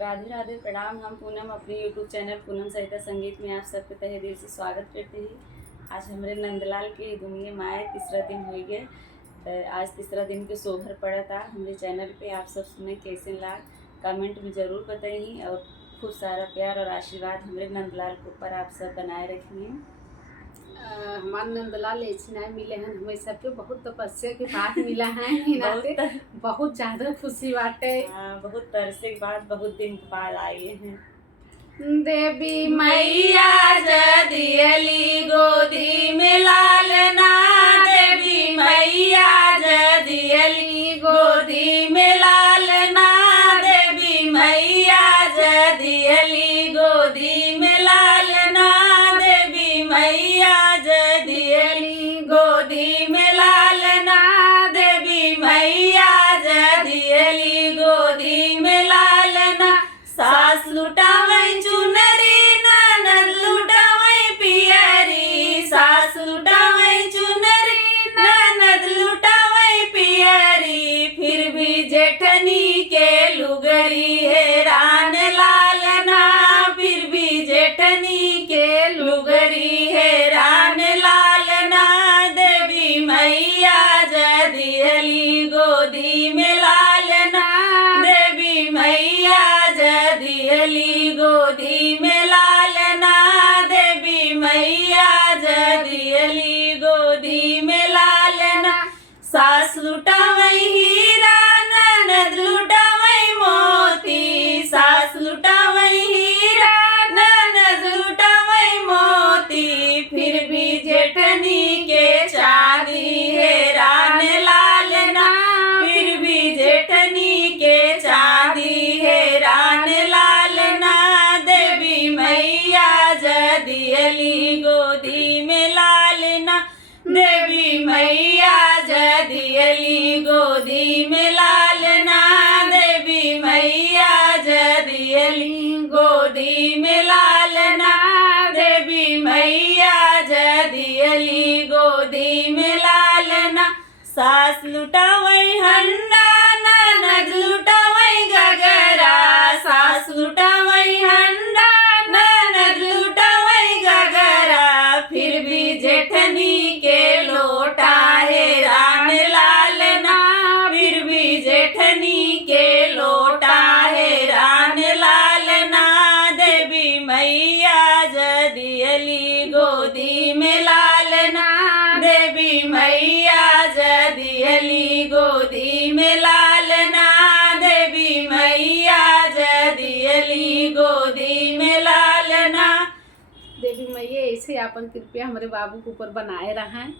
राधे राधे प्रणाम। हम पूनम अपने यूट्यूब चैनल पूनम सहिता संगीत में आप सबके तहे दिल से स्वागत करते हैं। आज हमारे नंदलाल के दुनिया में आए तीसरा दिन हो गए, तो आज तीसरा दिन के सोहर पड़ा था हमारे चैनल पे। आप सब सुने कैसे लाग कमेंट में ज़रूर बताइए और खूब सारा प्यार और आशीर्वाद हमारे नंदलाल के ऊपर आप सब बनाए रखिए। हमारे नंदलाल ऐसे मिले हैं, हमें सबके बहुत तपस्या के बाद मिला है। बहुत ज्यादा खुशी बाटे। बहुत तरसे के बाद बहुत दिन के बाद आए हैं। देवी मैया जदियली गोदी में लालना, देवी मैया जदियली गोदी में लालना, देवी मैया जदियली गोदी में लालना, देवी मैया जदियली गोदी में लालना, देवी मैया जदियली गोदी में लालना। सास लुटावई चुनरी ननद लुटावई पियरी, सास लुटावई चुनरी ननद लुटावई पियरी, फिर भी जेठनी के लुगरी हैरान लालना, फिर भी जेठनी के लुगरी हैरान लालना, देवी मैया जदियली गोदी में लालना, देवी मैया जदियली गोदी में लालना, देवी मैया जदियली गोदी में लालना। सास लुटावई हीरा ननद लुटावई मोती, सास लुटावई हीरा ननद लुटावई मोती, फिर भी जेठनी के चांदी हैरान लालना, फिर भी जेठनी के चांदी हैरान लालना, देवी मैया जदियली गोदी में लालना, देवी मैया जदियली गोदी में लालना, देवी मैया जदियली गोदी में लालना, देवी मैया जदियली गोदी में लालना। सास लुटावई हंडा ननद लुटावई गगरा, सास लुटावई हंडा ननद लुटावई गगरा, फिर भी जेठनी के लोटा हैरान लालना, फिर भी जेठनी के लोटा हैरान लालना, देवी मैया जदियली गोदी में लालना, देवी मैया जदियली गोदी में लालना, देवी मैया जदियली गोदी में लालना। देवी मैया ऐसे अपन कृपया हमारे बाबू के ऊपर बनाए रहा है।